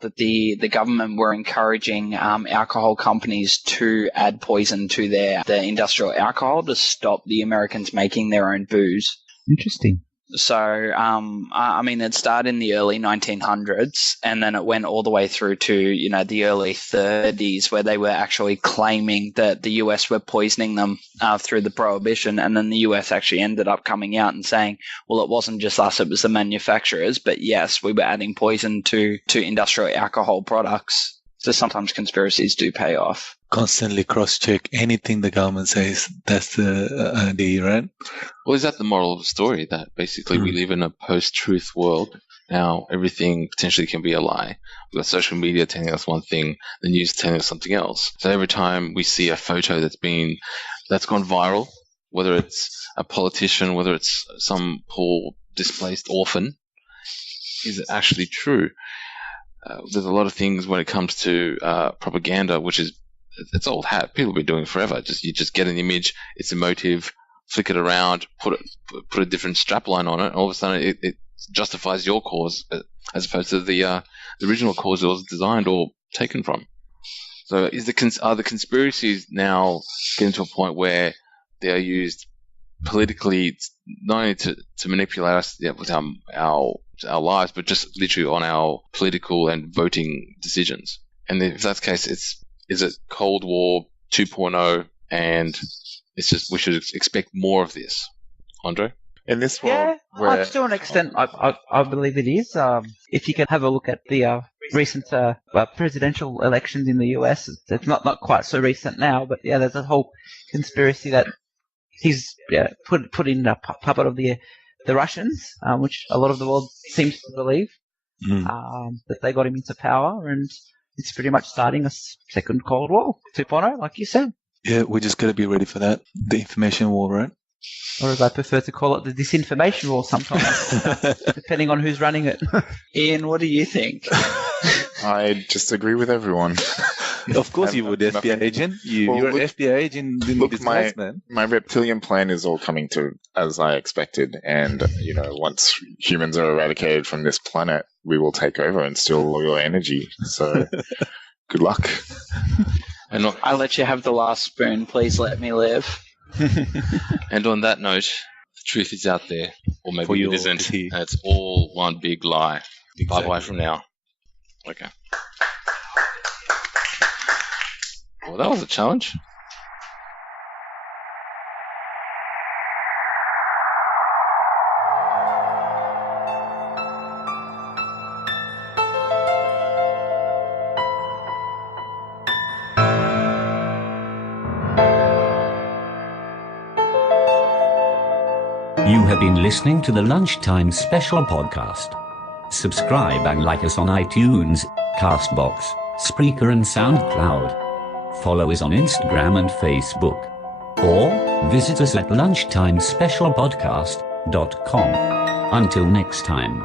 that the government were encouraging alcohol companies to add poison to their industrial alcohol to stop the Americans making their own booze. Interesting. So, I mean, it started in the early 1900s, and then it went all the way through to, the early 30s, where they were actually claiming that the US were poisoning them through the prohibition. And then the US actually ended up coming out and saying, well, it wasn't just us, it was the manufacturers. But yes, we were adding poison to industrial alcohol products. So sometimes conspiracies do pay off. Constantly cross-check anything the government says. That's the idea, right? Well, is that the moral of the story? That basically we live in a post-truth world. Now everything potentially can be a lie. We've got social media telling us one thing, the news telling us something else. So every time we see a photo that's gone viral, whether it's a politician, whether it's some poor displaced orphan, is it actually true? There's a lot of things when it comes to propaganda, which is it's old hat. People have been doing it forever. You just get an image, it's emotive, flick it around, put a different strapline on it, and all of a sudden it justifies your cause as opposed to the original cause it was designed or taken from. So are the conspiracies now getting to a point where they are used politically, not only to manipulate us with our lives, but just literally on our political and voting decisions? And if that's the case, is it Cold War 2.0, and it's just we should expect more of this, Andre? In this world, to an extent, I believe it is. If you can have a look at the recent presidential elections in the US, it's not quite so recent now, but there's a whole conspiracy that he's put in a puppet of the Russians, which a lot of the world seems to believe, that they got him into power, and it's pretty much starting a second Cold War 2.0, like you said. Yeah, we just got to be ready for that. The information war, right? Or as I prefer to call it, the disinformation war sometimes, depending on who's running it. Ian, what do you think? I just agree with everyone. Of course you would, FBI agent. You're an FBI agent in this life, man. My reptilian plan is all coming to as I expected. And, once humans are eradicated from this planet, we will take over and steal all your energy. So, good luck. And I'll let you have the last spoon. Please let me live. And on that note, the truth is out there, or maybe it isn't, and it's all one big lie. Exactly. Bye-bye from now. Okay. Well, that was a challenge. You have been listening to the Lunchtime Special podcast. Subscribe and like us on iTunes, Castbox, Spreaker and SoundCloud. Follow us on Instagram and Facebook. Or visit us at lunchtimespecialpodcast.com. Until next time.